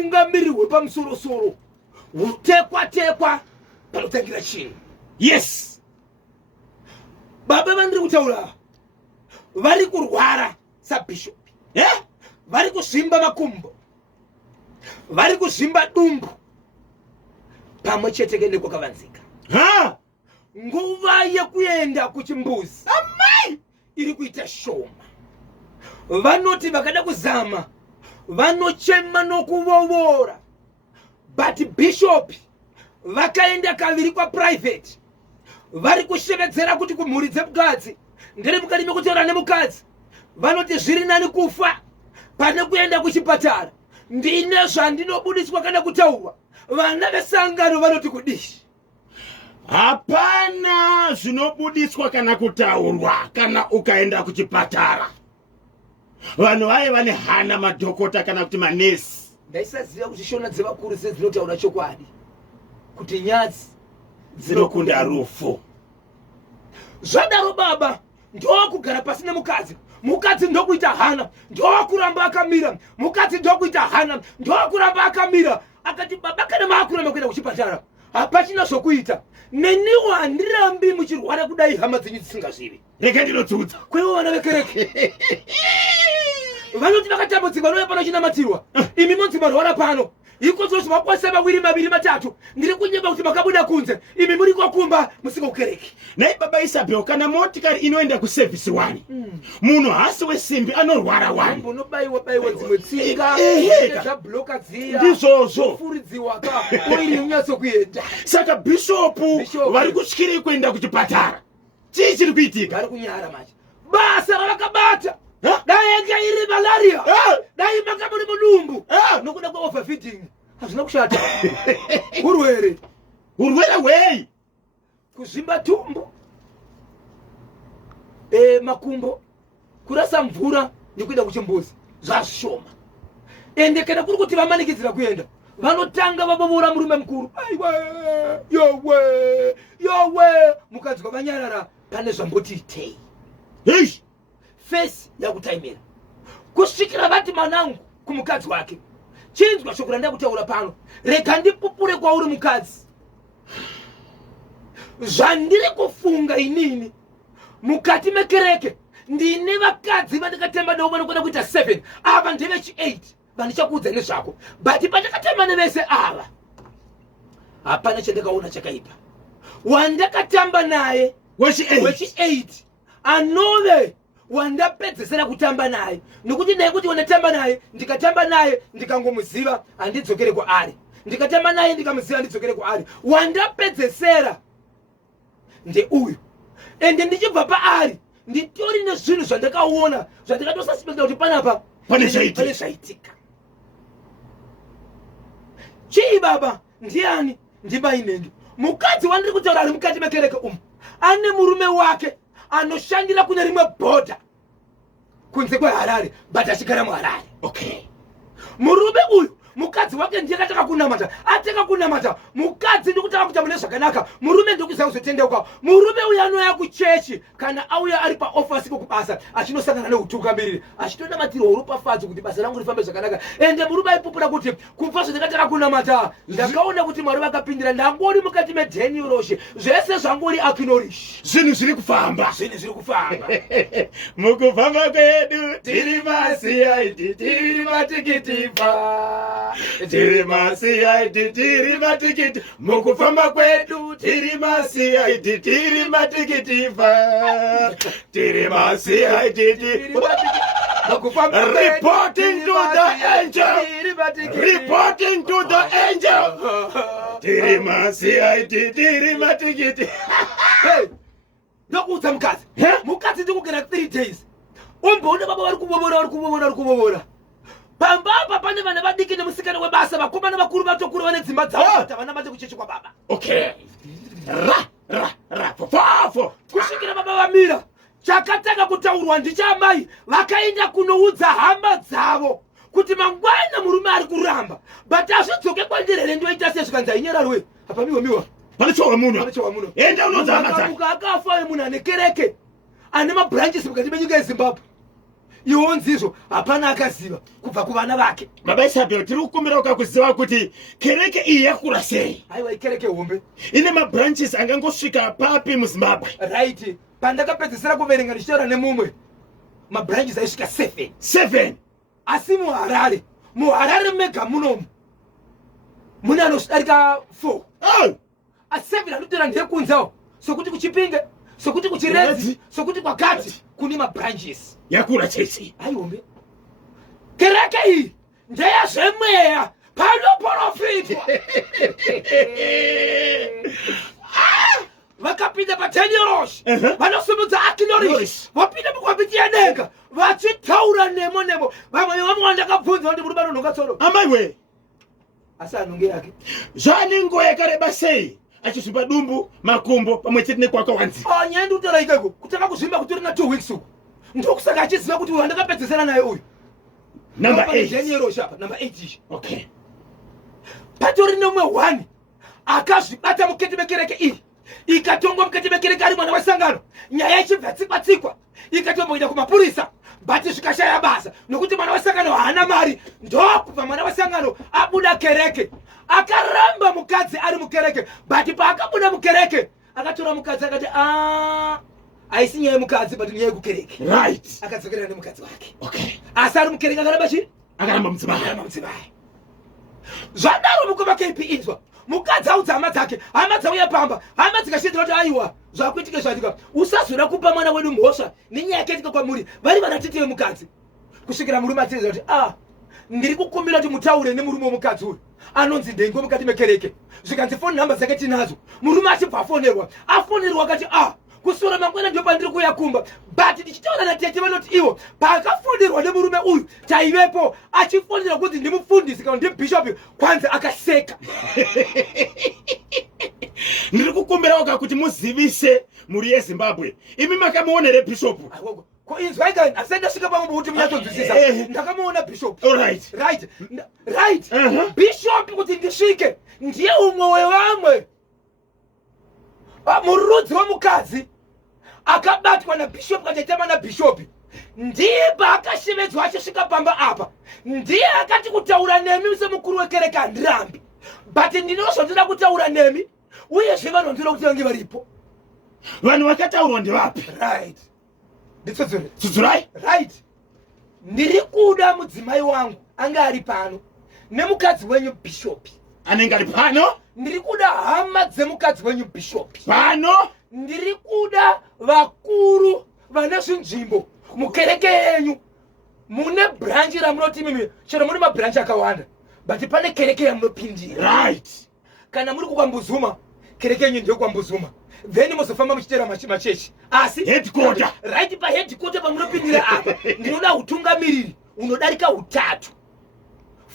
utungamiri hwepamusoro-soro hutekwa-tekwa panotangira chinhu. Yes. Baba vandiri kutaura vari kurwara sabishop. Vari kuzvimba makumbo, vari kuzvimba dumbu pamwe chete nekwakavanzika. Nguva yekuenda kuchimbuzi amai iri kuita shoma. Vanoti vakada kuzama vanochema nokuvovora, but bishop vakaenda kaviri kwa private. Vari kushevedzera kuti kumhuri dzemukadzi ndiri mukati mekutaura nemukadzi vanoti zviri nani kufa pane kuenda kuchipatara. Ndine zvandinobudiswa kana kutaurwa. Vana vesangano vanoti kudishi. Hapana zvinobudiswa kana kutaurwa kana ukaenda kuchipatara. Vanhu vaye vane hana madhokota kana kuti manesi. Ndaisaziva kuti shona dzevakuru dzinotaura chokwadi kuti nyadzi dzinokunda rufu. Zvadaro baba ndokugara pasi nemukadzi. Mukadzi ndokuita hana, ndokuramba akamira. Mukadzi ndokuita hana, ndokuramba akamira. Akati baba kana maakuramba kuenda kuchipatara hapachina zvokuita. Neniwo handirambi muchirwara kudai hama dzenyu dzisingazivi. Rega ndinodzudza. Kwevo vana vekereke vanoti vakatambudzika nouya pano chinamatirwa. Imi monzi marwara pano. Iko zvose makwasa maviri matatu. Ndiri kunyemba kuti makabuda kunze. Imi muri kwakumba musikokereke. Nai baba Isabel kana motikari inoenda kuservice 1. Munhu hasi wesimbi anorwara 1. Unobaiwa dzimwe tsinga. Zvabloka dziya. Ndizvozvo. Furidziwa ka. Oiri unyatso kuenda. Saka bishopu vari kutyira kuenda kuchipatara. Chii chiri kuitika? Vari kunyara manje. Basa ravakabata. Dai yanga iri malaria. Dai manga muri mudumbu. Nokuda kwa overfeeding. Hazvina kushata. Urwere. Urwere wei? Kuzvimba tumbo. Makumbo. Kurasa mvura nekuenda kuchimbuzi. Zvashoma. Ende kana kuri kuti vamanikidzira kuenda. Vanotanga vabovora murume mukuru. Aiwe. Yowe. Mukadzi kwavanyarara pane zvamboti itei. Hey. Face yakutaimira. Kusvikira vati manangu kumukadzi wake. Chinzwa shoko randida kutaura pano. Rega ndipupure kwauri mukadzi. Zvandiri kufunga inini mukati mekereke ndine vakadzi vandakatemba navo vanokwenda kuita 7. Ava ndevechi 8 vandichakuudza nezvako. But pandakatemba nevese ava hapana chandakaona chakaipa. Wandakatamba naye wechi 8 anove wandapedzesera kutamba naye. Nokuti naye kuti wandatamba naye ndikatamba naye ndikangomuziva handidzokere kwaari. Ndikatamba naye ndikamuziva handidzokere kwaari. Wandapedzesera nde uyu. Ende ndichibva paari nditori nezvinhu zvandakaona zvandikatosaspekta kuti panapa pane zvaitika. Chii baba? Ndiani? Ndimainenge. Mukadzi wandiri kutaura ari mukati mekereke umu ane murume wake anoshandira kune rimwe bhodha kunze kweHarare but achigara muHarare. Okay. Murume uyu mukadzi wake ndiye akataka kunamata. Ataka kunamata mukadzi ndikutaka kuita mune zvakanaka. Murume ndokuziva kuzotendeuka. Murume uyu anouya kuchechi kana auya ari paofasi kokubasa achinosangana neutungamiriri achitonamatira uropafadzi kuti basa rangu rifambe zvakanaka. Ende murume aipupura kuti kubva zvandakataka kunamata ndakaona kuti Mwari vakapindira. Ndangori mukati medheni roshe zvese zvangori akinorish. Zvinhu zviri kufamba. Mukufamba kwedu tiri masiyaidi tiri matikitipa. Tiri masiyaidi tiri matikiti. Mukufamba kwedu tiri masiyaidi tiri matikitipa. Tiri masiyaidi tiri matikiti. Reporting to the angel. Reporting to the angel. Tiri masiyaidi tiri matikiti. Hey, ndokuudza mukadzi. Mukadzi ndikugara 3 days. Umboona baba vari kuvovora. Pambapa pane vana vadiki nemusikana webasa vakomana vakuru vatokuru vane dzimba dzavo kuti vana vate kuchechi kwa baba. Okay. Fafo. Kusvikira baba vamira chakatanga kutaurwa ndichamai vakaenda kunoudza hama dzavo kuti mangwana murume ari kuramba but azvidzoke kwandiri here ndoita sezvikanzi ainyararwe hapamiwa panochowa muno enda unodza hama dzake. Akafa munhu ane kereke ane mabranches mukati menyika yeZimbabwe. iwo nzizvo hapana akaziva kubva kuvana vake. Baba Isabel, tiri kukumbira ukakuziva kuti kereke iyi yakura sei. Aiwa, ikereke hombe Ine mabranches angangosvika papi muZimbabwe? right. Pandakapedzisira kuverenga ndichitaura nemumwe, mabranches aisvika 7. 7. Asi muharare mega munomu mune anosvidarika 4. Oh! A7 anotora ndekunzawo, sokuti kuchipinge, sokuti kuchiredzi, sokuti kwakati kune mabranches. Yakura chechi. Aiombe kereke iyi ndeyazvemweya panoprofitwa. Vakapinda paTenyoros vanosumudza Akinoris, vapinda mukwambiti yendenga vachitaura nemo. Vamwe vandakabvunza kuti muri vanonhonga tsoro. Amaiwe, Asi anhonge yake zvane nguva yakareba sei achizvimba dumbu, makumbo pamwe chete nekwakawanzika. nyaya ndikutaura ikako kutanga kuzvimba kutori na 2 weeks uku. Ndokusaka achiziva kuti uyu andakapedzisana naye uyu. Number 8. Tenyoros apa number 8. Okay. Patori nemwe 1 akazvibata mukati mekereke iyi, ikatongwa mukati mekereke ari mwana wesangano. Nyaya ichibva tsikwa ikatomboenda kumapurisa, bati zvikashaya basa nokuti mwana wesangano haana mari. Ndokubva mwana wesangano abuda kereke, akaramba mukadzi ari mukereke. Bati paakabuda mukereke akatora mukadzi akati aisi nyaya yemukadzi but nyaya yekukereke. Right. Akadzokerera nemukadzi wake. Okay. Asi ari mukereke akaramba chii? Akaramba mudzimai. Zvadaro mukoma KP inzwa mukadzi audza hama dzake, hama dzauya pamba, hama dzikashedzera kuti aiwa zvakuitike zvatika, usazoda kupa mwana wedu mhosva nenyaya yakaitika kwamuri. Vari vanatete vemukadzi kusvikira murume atiriza kuti ndiri kukumbira kuti mutaure nemurume womukadzi uyu anonzi Ndengo mukati mekereke. Zvikanzi foni nhamba dzake tinadzo. Murume achibva afonerwa akati kusura mangwana ndio pandiri kuya kumba, but ndichitaura natete vanoti ivo paakafonerwa nemurume uyu taivepo achifonera kuti ndimufundisi kana ndibishop, kwanza akaseka. Ndiri kukumbira kuti muzivise muri yeZimbabwe. Imi makamuonere bishop? Inzwaika asendasvika pamwe kuti munyatonzwisisa. Ndakamuona bishop. Right. Bishop kuti ndisvike ndiye umwe wevamwe murudzi womukadzi akabatwa nabishop kachitema nabishop. Ndiye paakashevedzwa achisvika pamba apa, ndiye akati kutaura nemi semukuru wekereke handirambi, but ndinozvotoda kutaura nemi uyezve vanonzvira kuti vange varipo. Vanhu vakataurwa ndevapi? Right. Tsudzurai. Right. Ndiri kuda mudzimai wangu anga ari pano nemukadzi wenyu bishop anenge ari pano. Ndiri kuda hama dzemukadzi wenyu bishop pano. Ndiri kuda vakuru vane zvinzvimbo mukereke yenyu. Mune branch ramunoti mimi chero muri mabranch akawanda, but pane kereke yamunopindira. Right. Kana muri kukwambuzuma kereke yenyu ndiyo kwambuzuma, then muzofamba muchitera machechi. Asi headquarter. Right pa headquarter pamunopindira apa ndinoda utungamiriri unodarika 3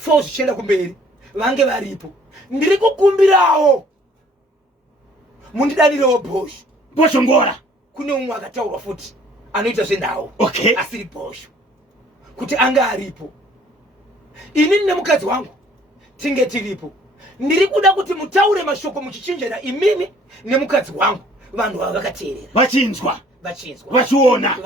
4 zvichienda kumberi vange varipo. Ndiri kukumbirawo mundidanirewo Bosho ngora. Kune umwe akataurwa futi anoita zvendawo. Okay. Asiri Bosho kuti anga aripo. Ini nemukadzi wangu tinge tiripo. Ndiri kuda kuti mutaure mashoko muchichinjana imimi nemukadzi wangu, vanhu vava vakateerera vachinzwa vachiona.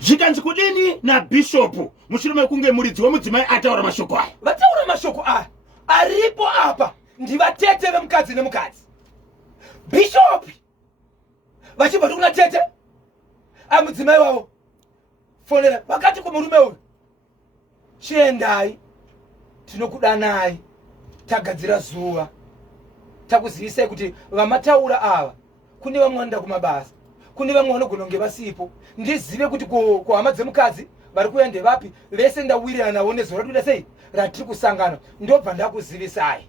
Zvikanzi kudini nabishop mushure mekunge muridzi wemudzimai ataura mashoko aya? Vataura mashoko aya aripo apa ndivatete vemukadzi nemukadzi. Bishop vachibva kuna tete amudzimai wavo fonera vakati kumurume uyu, chiendai tinokudanai, tagadzira zuva, takuzivisai kuti vamataura ava kune vamwe vanoenda kumabasa, kune vamwe vanogona kunge vasipo. Ndizive kuti kuhama dzemukadzi vari kuya ndevapi, vese ndawirirana navo nezuva ratiri kusangana, ndobva ndakuzivisai.